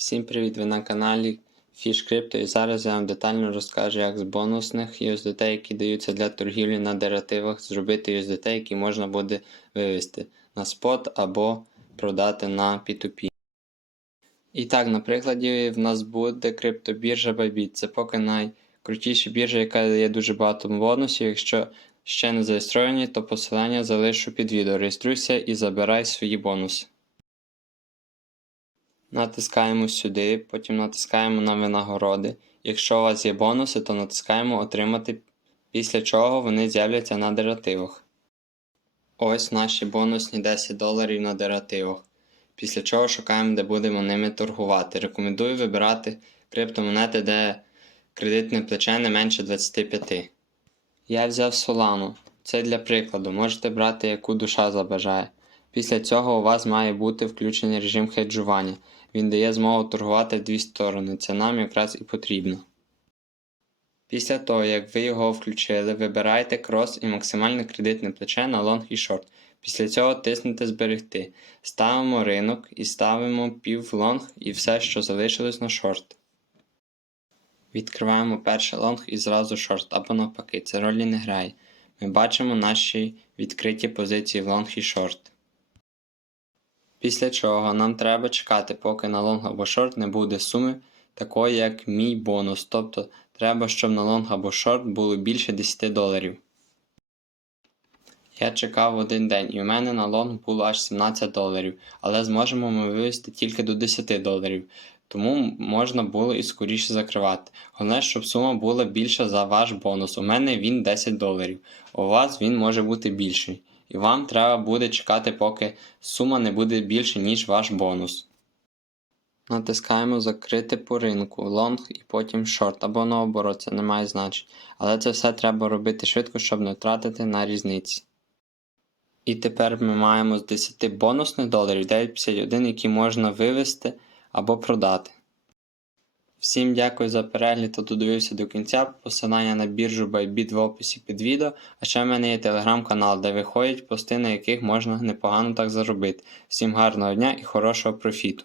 Всім привіт! Ви на каналі Fish Crypto і зараз я вам детально розкажу, як з бонусних USDT, які даються для торгівлі на деративах, зробити USDT, які можна буде вивести на спот або продати на P2P. І так, на прикладі в нас буде криптобіржа Bybit. Це поки найкрутіша біржа, яка дає дуже багато бонусів. Якщо ще не зареєстровані, то посилання залишу під відео. Реєструйся і забирай свої бонуси. Натискаємо сюди, потім натискаємо на винагороди. Якщо у вас є бонуси, то натискаємо Отримати, після чого вони з'являться на деративах. Ось наші бонусні 10 доларів на деративах. Після чого шукаємо, де будемо ними торгувати. Рекомендую вибирати криптомонети, де кредитне плече не менше 25. Я взяв Solano. Це для прикладу. Можете брати яку душа забажає. Після цього у вас має бути включений режим хеджування. Він дає змогу торгувати дві сторони. Це нам якраз і потрібно. Після того, як ви його включили, вибирайте крос і максимальне кредитне плече на лонг і шорт. Після цього тиснете Зберегти. Ставимо ринок і ставимо пів лонг і все, що залишилось на шорт. Відкриваємо перший лонг і зразу шорт або навпаки, це ролі не грає. Ми бачимо наші відкриті позиції в лонг і шорт. Після чого нам треба чекати, поки на лонг або шорт не буде суми такої, як мій бонус. Тобто треба, щоб на лонг або шорт було більше 10 доларів. Я чекав один день і у мене на лонг було аж 17 доларів, але зможемо ми вивести тільки до 10 доларів, тому можна було і скоріше закривати. Головне, щоб сума була більша за ваш бонус. У мене він 10 доларів, у вас він може бути більший. І вам треба буде чекати, поки сума не буде більше, ніж ваш бонус. Натискаємо закрити по ринку, лонг і потім шорт або наоборот, це не має значення. Але це все треба робити швидко, щоб не втратити на різниці. І тепер ми маємо з 10 бонусних доларів 9,51, які можна вивести або продати. Всім дякую за перегляд, хто додивився до кінця. Посилання на біржу Bybit в описі під відео. А ще в мене є телеграм-канал, де виходять пости, на яких можна непогано так заробити. Всім гарного дня і хорошого профіту!